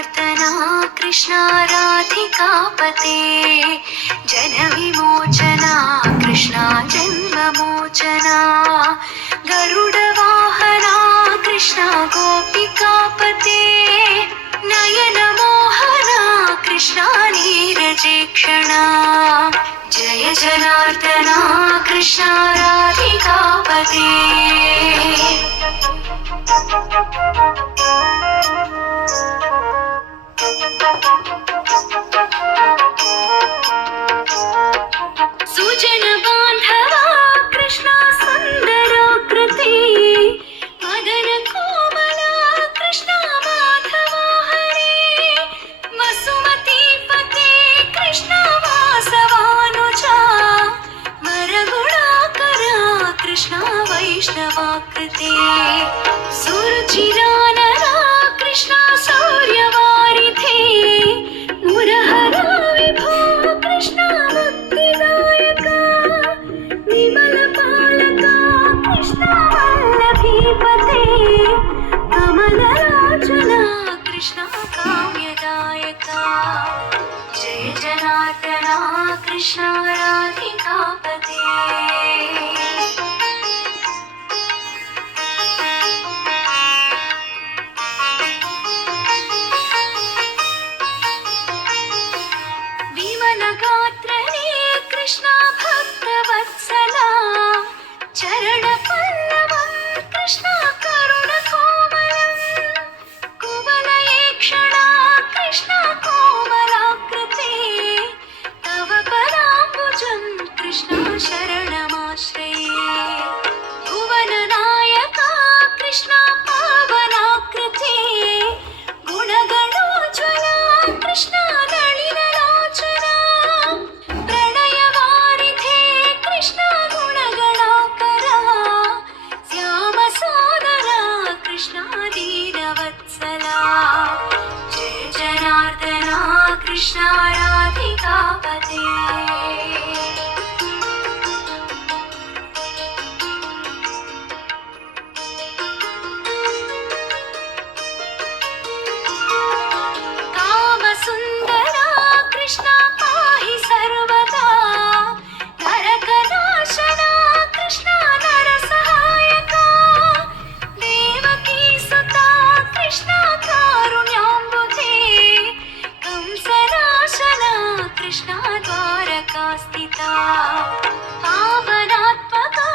जनार्दना कृष्ण राधिकापते जनविमोचना कृष्ण जन्ममोचना गरुडवाहना कृष्ण गोपिकापते नयनमोहना कृष्ण नीरजेक्षणा जय जनार्दना कृष्ण राधिकापते सुजन बांधवा कृष्ण सुंदराकृति मदन कोमला कृष्ण माधवा हरे वसुमती पते कृष्ण वासवानुजा वरगुणाकरा कृष्ण वैष्णवाकृते सुरुचिरानना कृष्ण सौर्यवारिधे मुरहरा विभो कृष्ण मुक्तिदायका विमलपालका कृष्ण वल्लभीपते कमललोचना कृष्ण काम्यदायका जय जनार्दना कृष्ण राधिकापते विमलगात्रने कृष्ण भक्तवत्सला चरणपल्लवं कृष्ण करुणकोमलं कुवलयेक्षणा कृष्ण कोमलाकृते तव पदाम्बुजं कृष्ण शरणमाश्रये भुवननायका कृष्ण पावनाकृते गुणगणोज्ज्वला कृष्ण नलिनलोचना प्रणयवारिधे कृष्ण गुणगणाकरा श्यामसोदरा कृष्ण दीनवत्सला जय जनार्दना कृष्ण राधिकापते कामसुन्दरा कृष्ण पाहि सर्वदा नरकनाशना कृष्ण नरसहायका देवकीसुता कृष्ण कारुण्याम्बुजे कंसनाशना कृष्ण द्वारकास्थिता पावनात्मका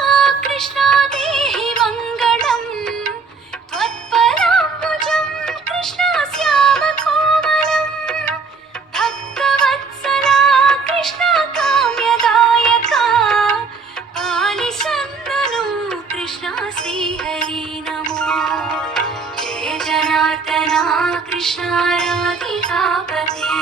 कृष्ण देहि मङ्गलम् त्वत्पदाम्बुजं कृष्ण श्यामकोमलम् भक्तवत्सला कृष्ण काम्यदायका पालिशन्दनु कृष्ण श्रीहरि नमो जय जनार्दना कृष्ण राधिकापते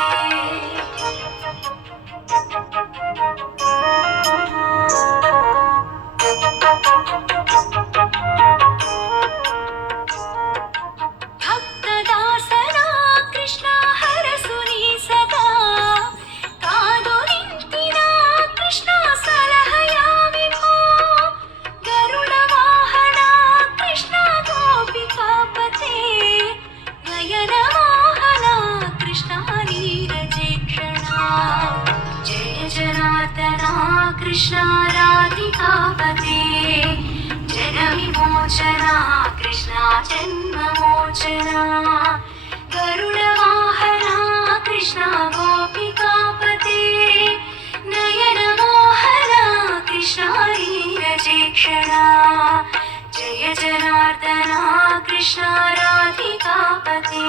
ಭಕ್ತದಾಸನ ಕೃಷ್ಣ ಹರಸುನಿ ಸದಾ ಕಾದು ನಿಂತಿನ ಕೃಷ್ಣ ಸಲಹಯ ವಿಭೋ ಗರುಡ ವಾಹನ ಕೃಷ್ಣ ಗೋಪಿಕಾಪತೆ ನಯನ ಮೋಹನ ಕೃಷ್ಣ ನೀರಜೇಕ್ಷಣ ಜಯ ಜನಾರ್ದನ ಕೃಷ್ಣ ರಾಧಿಕಾಪತೆ जनविमोचना कृष्ण जन्ममोचना गरुडवाहना कृष्ण गोपिकापते नयनमोहना कृष्ण नीरजेक्षणा जय जनार्दना कृष्ण राधिकापते